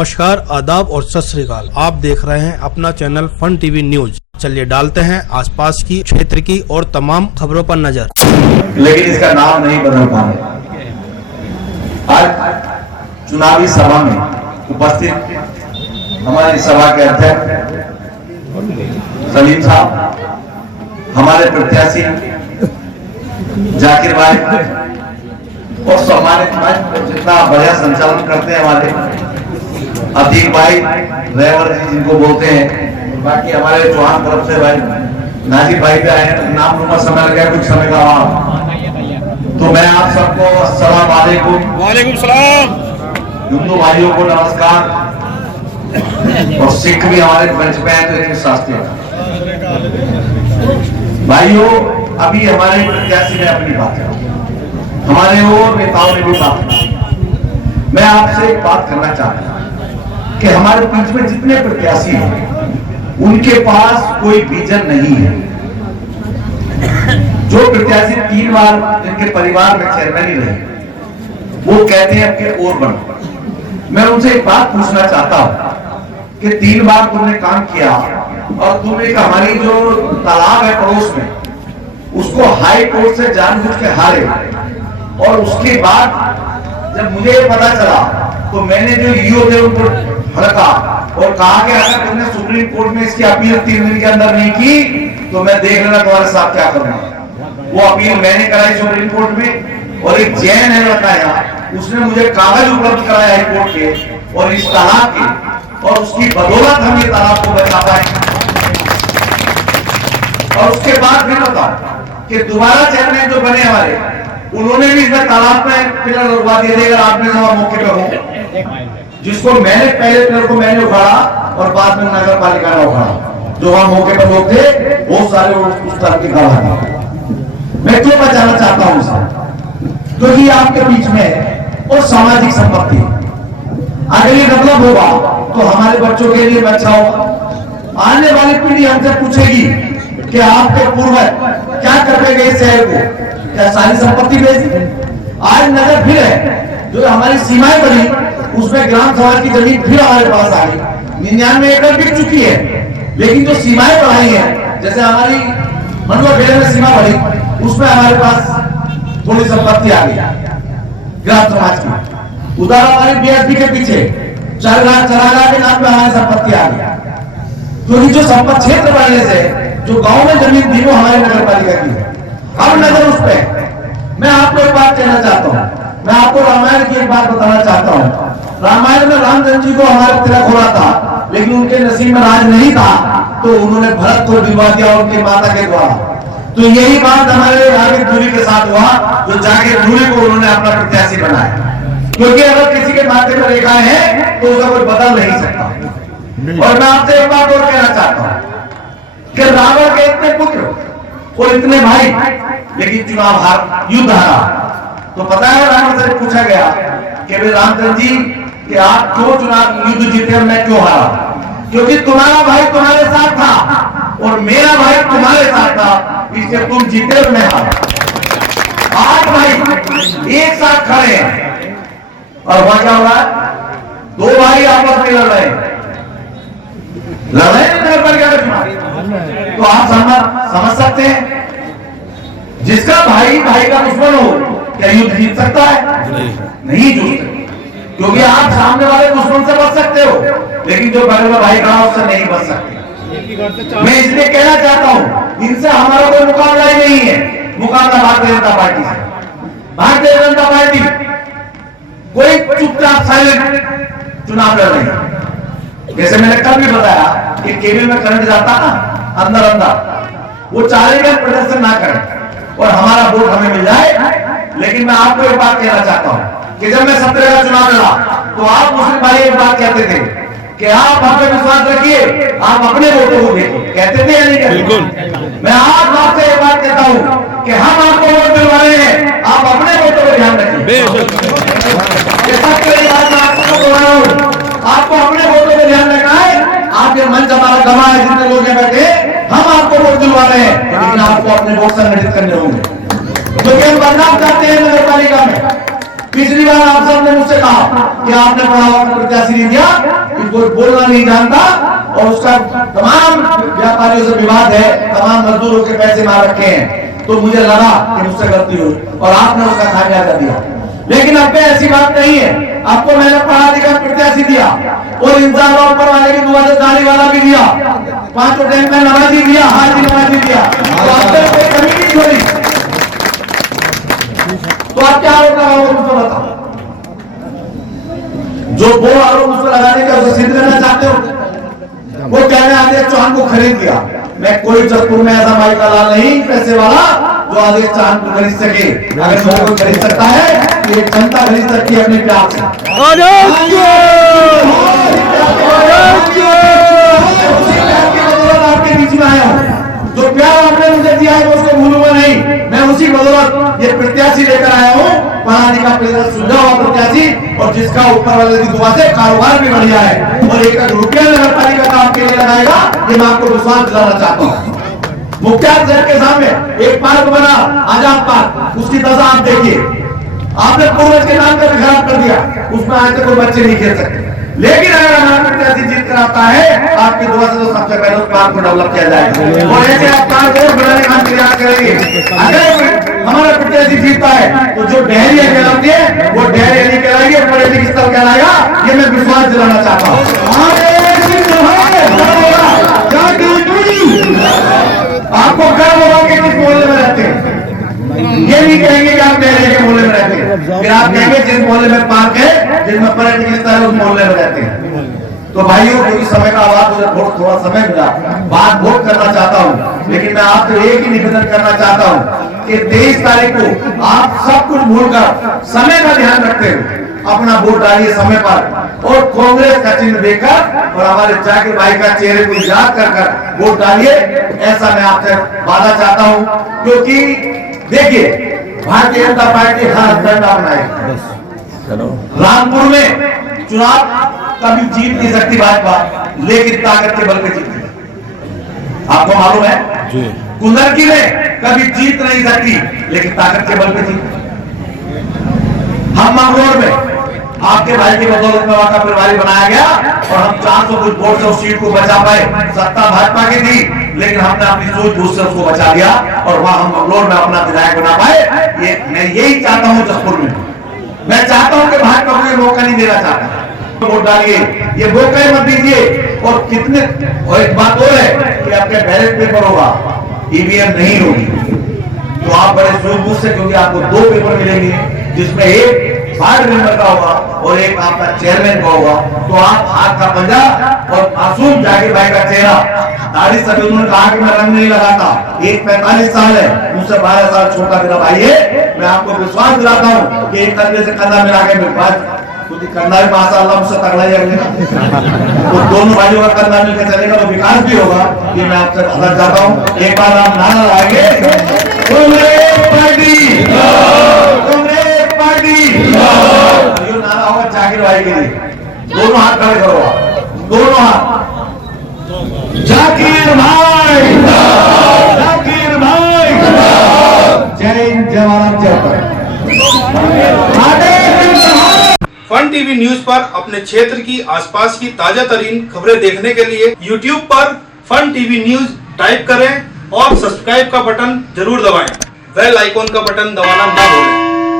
नमस्कार, आदाब और सत श्री अकाल। आप देख रहे हैं अपना चैनल फन टीवी न्यूज। चलिए डालते हैं आसपास की क्षेत्र की और तमाम खबरों पर नजर। लेकिन इसका नाम नहीं बदल पा रहे। आज चुनावी सभा में उपस्थित हमारी सभा के अध्यक्ष सलीम साहब, हमारे प्रत्याशी जाकिर भाई और सम्मानित भाई जितना बढ़िया संचालन करते हैं हमारे अतीक भाई ड्राइवर जी जिनको बोलते हैं, बाकी हमारे चौहान तरफ से भाई नाजिर भाई भी आए हैं। नाम लूंगा, समय लगे कुछ समय का अभाव। तो मैं आप सबको अस्सलाम वालेकुम। वालेकुम सलाम। हिंदू भाइयों को नमस्कार और सिख भी हमारे मंच पे हैं तो इनके शास्त्री भाइयों, अभी हमारे प्रत्याशी ने अपनी बात कही, हमारे और नेताओं ने भी बात की। मैं आपसे एक बात करना चाहता हूं कि हमारे बीच में जितने प्रत्याशी हैं उनके पास कोई विजन नहीं है। जो प्रत्याशी 3 बार जिनके परिवार में चेयरमैन ही रहे, वो कहते हैं कि और बनो। मैं उनसे एक बात पूछना चाहता हूं कि 3 बार तुमने काम किया और तुम एक हमारी जो तालाब है पड़ोस में, उसको हाई कोर्ट से जानबूझ के हारे, और उसके बाद जब मुझे ये पता चला तो मैंने जो ईओ थे उनको भड़का और कहा कि अगर तुमने सुप्रीम कोर्ट में इसकी अपील 3 दिन के अंदर नहीं की तो मैं देख लेना तुम्हारे साथ क्या करना। वो अपील मैंने कराई सुप्रीम कोर्ट में, और एक जैन है लड़का यहाँ, उसने मुझे कागज उपलब्ध कराया हाई कोर्ट के और इस तालाब के, और उसकी बदौलत हम ये तालाब को बचा पाए। और उसके बाद फिर बताओ कि दोबारा चेयरमैन जो बने हमारे, उन्होंने भी इसमें तालाब में पिलर लगवा दिए थे। अगर आपने जमा मौके पे हो, जिसको मैंने पहले पिलर को मैंने उखाड़ा और बाद में नगर पालिका ने उखाड़ा, जो वहां मौके पर लोग थे बहुत सारे उस तरफ के गवाह थे। मैं क्यों बचाना चाहता हूं इसे, क्योंकि आपके बीच में और सामाजिक संपत्ति, अगर ये मतलब होगा तो हमारे बच्चों के लिए अच्छा होगा। आने वाली पीढ़ी हमसे पूछेगी कि आपके पूर्वज क्या करके गए शहर को, क्या सारी संपत्ति बेच दी? आज नजर फिर है, जो हमारी सीमाएं बनी उसमें ग्राम समाज की जमीन फिर हमारे पास आ गई। 99 एकड़ बिक चुकी है, लेकिन जो सीमाएं बढ़ाई है, जैसे हमारी मंडला बेले में सीमा बढ़ी, उसमें हमारे पास थोड़ी संपत्ति आ गई ग्राम समाज की। उधर हमारी बीएसपी के पीछे चरागाह के नाम पे हमारी संपत्ति आ गई, क्योंकि जो संपत्ति क्षेत्र बढ़ने से जो गांव में जमीन थी वो हमारी नगर पालिका की है। अब नजर उस पर। मैं आपको एक बात कहना चाहता हूं, मैं आपको रामायण की एक बात बताना चाहता हूं। रामायण में रामचंद्र जी को हमारे तिलक हो रहा था, लेकिन उनके नसीब में राज नहीं था, तो उन्होंने भरत को दिलवा दिया उनकी माता के द्वारा। तो यही बात हमारे जाकिर धूरी के साथ हुआ, जो जाकिर धूरी को उन्होंने अपना प्रत्याशी बनाया। क्योंकि अगर किसी के माथे पर रेखा है तो उसका कोई बदल नहीं सकता। और मैं आपसे एक बात और कहना चाहता हूं कि रावण के इतने पुत्र और इतने भाई, लेकिन चुनाव हार, युद्ध हारा। तो पता है रावण से पूछा गया कि भाई रामचंद्र जी कि आप क्यों चुनाव युद्ध जीते और मैं क्यों हारा? क्योंकि तुम्हारा भाई तुम्हारे साथ था और मेरा भाई तुम्हारे साथ था, इसलिए तुम जीते और मैं हारा। 8 भाई एक साथ खड़े हैं और वहां क्या हो रहा है? 2 भाई आपस में लड़ रहे हैं, नगर पालिका का चुनाव। तो आप समझ सकते हैं, जिसका भाई भाई का दुश्मन हो क्या युद्ध जीत सकता है? नहीं जीत सकता, क्योंकि आप सामने वाले दुश्मन से बच सकते हो, लेकिन जो बगल में भाई खड़ा उससे नहीं बच सकते। मैं इसलिए कहना चाहता हूं, इनसे हमारा कोई मुकाबला ही नहीं है। मुकाबला भारतीय जनता पार्टी से। भारतीय जनता पार्टी कोई चुपचाप साइलेंट चुनाव लड़ रही है। जैसे मैंने कल भी बताया कि केबल में करंट जाता ना अंदर, वो चाहेगा प्रदर्शन ना करें और हमारा वोट हमें मिल जाए। लेकिन मैं आपको एक बात कहना चाहता हूं कि जब मैं 17 का चुनाव लड़ा तो आप मुस्लिम भाई एक बात कहते थे कि आप हम पे विश्वास रखिए, आप अपने वोटों को देखो, कहते थे या नहीं कहते? बिल्कुल। मैं आज आपसे एक बात कहता हूं कि हम आपको वोट दिलवा रहे हैं, आप अपने वोटों पर ध्यान रखिए। आपको अपने वोटों पर ध्यान रखना है। आपके मंच हमारा गवाह है, जितने लोग हैं बैठे, हम आपको वोट दिलवा रहे हैं, लेकिन आपको अपने वोट संगठित करने होंगे, क्योंकि हम बदलाव चाहते हैं नगर पालिका में। पिछली बार आप सबने मुझसे कहा कि आपने पढ़ा हुआ प्रत्याशी नहीं दिया, कोई बोलना नहीं जानता और उसका तमाम व्यापारियों से विवाद है, तमाम मजदूरों के पैसे मार रखे हैं। तो मुझे लगा कि मुझसे गलती हुई और आपने उसका खामियाजा दिया। लेकिन अब ऐसी बात नहीं है, आपको मैंने पढ़ा लिखा प्रत्याशी दिया और इंसान ऊपर वाले की दुआ से दाढ़ी वाला भी दिया, 5 टाइम में नमाजी दिया, हाजी नमाजी दिया, तो आपने कोई कमी नहीं छोड़ी। तो आप क्या आरोप लगाओगे मुझको बताओ? जो वो आरोप मुझको लगाने का उसे सिद्ध करना चाहते हो? वो कहने आदेश चौहान को खरीद लिया। मैं कोई जयपुर में ऐसा भाई का लाल नहीं पैसे वाला जो आदेश चौहान को खरीद सके। अगर वो कोई खरीद सकता है तो ये जनता खरीद सकती है अपने प्यार से। आपके बीच में आया हूँ, जो प्यार आपने मुझे दिया है उसको भूलूंगा नहीं। मैं उसी बदौलत ये प्रत्याशी लेकर आया हूँ, पढ़ा लिखा सुलझा हुआ प्रत्याशी, और जिसका ऊपर वाले की दुआ से कारोबार भी बढ़िया है और 1 रुपया नगर पालिका का आपके लिए लगाएगा, ये मैं आपको विश्वास दिलाना चाहता हूँ। मुख्तार शहर के सामने एक पार्क बना, आजाद पार्क, उसकी दशा आप देखिए। आपने पूर्वज के नाम पर खराब कर दिया, उसमें आज तक कोई बच्चे नहीं खेल सकते। लेकिन अगर हमारा प्रत्याशी जीत कर आता है, आपकी दुआ से तो सबसे पहले उस पार्क को डेवलप किया जाएगा और ऐसे आप पार्क को बनाने का प्रयास करेंगे। अगर हमारा प्रत्याशी जीतता है तो जो डेहरी कहलाती है वो डेहरी नहीं कहलाएगी, पर्यटक स्थल कहलाएगा। ये मैं विश्वास दिलाना चाहता हूँ। आपको गर्व होगा कि किस मोहल्ले में रहते हैं। ये नहीं कहेंगे कि आप डेहरी के मोहल्ले में रहते हैं, फिर आप कहेंगे जिस मोहल्ले में पार्क है, जिसमें पर्यटक स्थल है, उस मोहल्ले में रहते हैं। तो भाइयों, क्योंकि समय का अभाव, मुझे थोड़ा समय मिला, बात बहुत करना चाहता हूँ, लेकिन मैं आपसे एक ही निवेदन करना चाहता हूँ कि 23 तारीख को आप सब कुछ भूलकर समय का ध्यान रखते हुए अपना वोट डालिए समय पर और कांग्रेस का चिन्ह देकर और हमारे जाकिर भाई का चेहरे को याद कर वोट डालिए। ऐसा मैं आपसे वादा चाहता हूँ, क्योंकि देखिए भारतीय जनता पार्टी हर अजेंडा बनाएगी। रामपुर में चुनाव कभी जीत नहीं सकती भाजपा, लेकिन ताकत के बल पे जीतती है। आपको मालूम है कुंदरकी में कभी जीत नहीं सकती, लेकिन ताकत के बल पे जीतती। हम मंगलौर में आपके भाई की बदौलत में वहां का प्रभारी बनाया गया और हम 400 कुछ वोट से उस सीट को बचा पाए। सत्ता भाजपा की थी, लेकिन हमने अपनी सूझबूझ से उसको बचा लिया और वहां हम मंगलौर में अपना विधायक बना पाए। मैं यही चाहता हूं जसपुर में, मैं चाहता हूं कि भाजपा को ये मौका नहीं देना चाहता। वोट डालिए, ये मौका मत दीजिए। और कितने, और एक बात और है कि आपके बैलेट पेपर होगा, ईवीएम नहीं होगी, तो आप बड़े सूझबूझ से, क्योंकि आपको 2 पेपर मिलेंगे, जिसमें एक वार्ड मेंबर का होगा और एक आपका चेयरमैन का होगा। तो आप हाथ का पंजा और मासूम जाकिर भाई का चेहरा, दाढ़ी सभी, उन्होंने कहा कि मैं रंग नहीं लगाता, एक 45 साल है, मुझसे 12 साल छोटा मेरा भाई है। मैं आपको विश्वास दिलाता हूँ कि एक कंधे से कंधा मिला के मेरे पास कंधा भी माशाअल्लाह मुझसे तगड़ा ही अगले, तो दोनों भाइयों का कंधा मिलकर चलेगा तो विकास भी होगा। ये मैं आपसे बताना चाहता हूँ। एक बार आप नारा लगाएंगे, कांग्रेस पार्टी, कांग्रेस पार्टी, ये नारा होगा जाकिर भाई के लिए। दोनों हाथ खड़े करो, दोनों हाथ। जाकिर भाई, जाकिर भाई, जय हिंद, जय भारत, जय भारत। फन टीवी न्यूज पर अपने क्षेत्र की, आसपास की ताजा तरीन खबरें देखने के लिए YouTube पर फन टीवी न्यूज टाइप करें और सब्सक्राइब का बटन जरूर दबाएं। बेल आइकॉन का बटन दबाना ना भूलें।